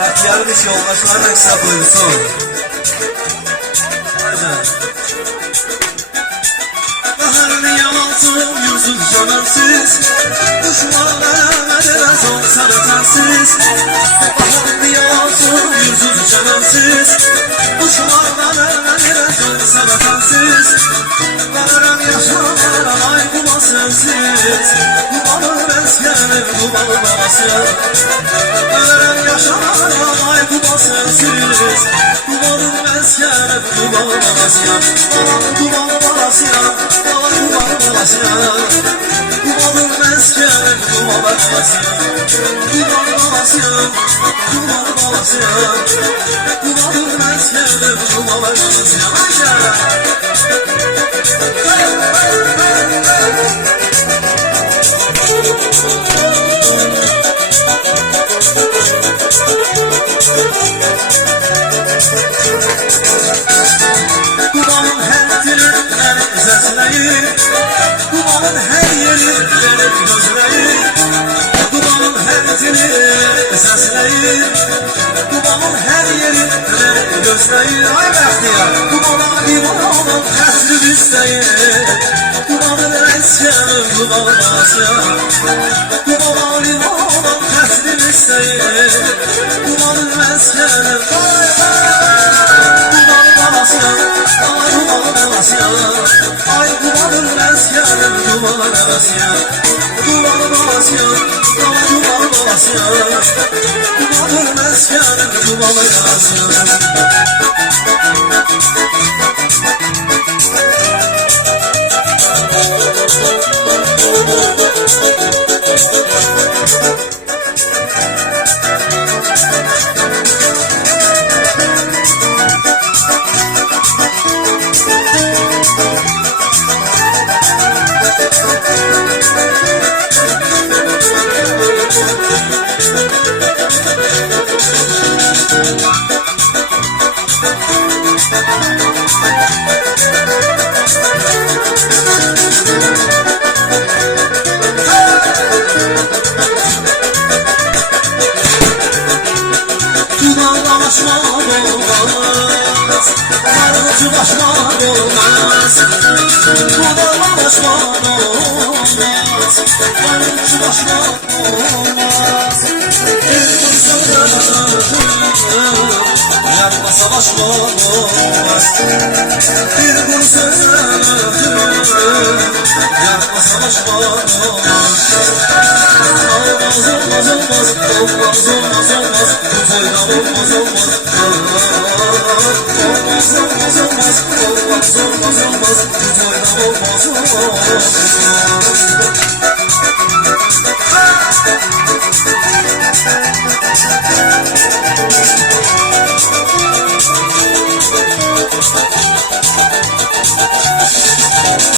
Bahtiyarmış yoldaşlarla kısa buyursun. Baharını yamaltım yüzün canansız, düşmanlara biraz olsa da sensiz. Baharını yamaltım yüzün canansız, düşmanlara biraz olsa da sensiz. Vararım yaşamlara ay kuma sensiz, kumanın eskerim kumanın babası. Vararım yaşamlara ay kuma sensiz, kumanın eskerim kumanın babası. Kumanın babası, kumanın babası. Kumanın eskerim kumanın babası. Kumanın babası, kumanın babası. Kumanın eskerim kumanın babası. Kumanın her dilimleri sesleyi, kumanın her yerileri gözleyi. Kumanın her dilimleri sesleyi, kumanın her yerileri gözleyi. Ay bəxtiyar, kumana limonun xəsri isteyi, kumanın eskerim kumanın babası. Kumana limonun xəsri isteyi, kumanın eskerim kumanın babası. Ay kumanın babası, ay kumanın eskerim kumanın babası. Kumanın babası, ay kumanın babası. Kumanın eskerim kumanın babası. Dumanlaşmak olmaz, karıcılaşmak olmaz. Dumanlaşmak olmaz, karıcılaşmak olmaz. Bir sözüm, yapma savaşmak olmaz. Bir kur sözüm, yapma savaşmak olmaz. Olmaz, olmaz, olmaz, olmaz, olmaz, olmaz. Bu toyda olmaz, olmaz. Olmaz, olmaz, olmaz, olmaz, olmaz, olmaz. Bu toyda olmaz, olmaz.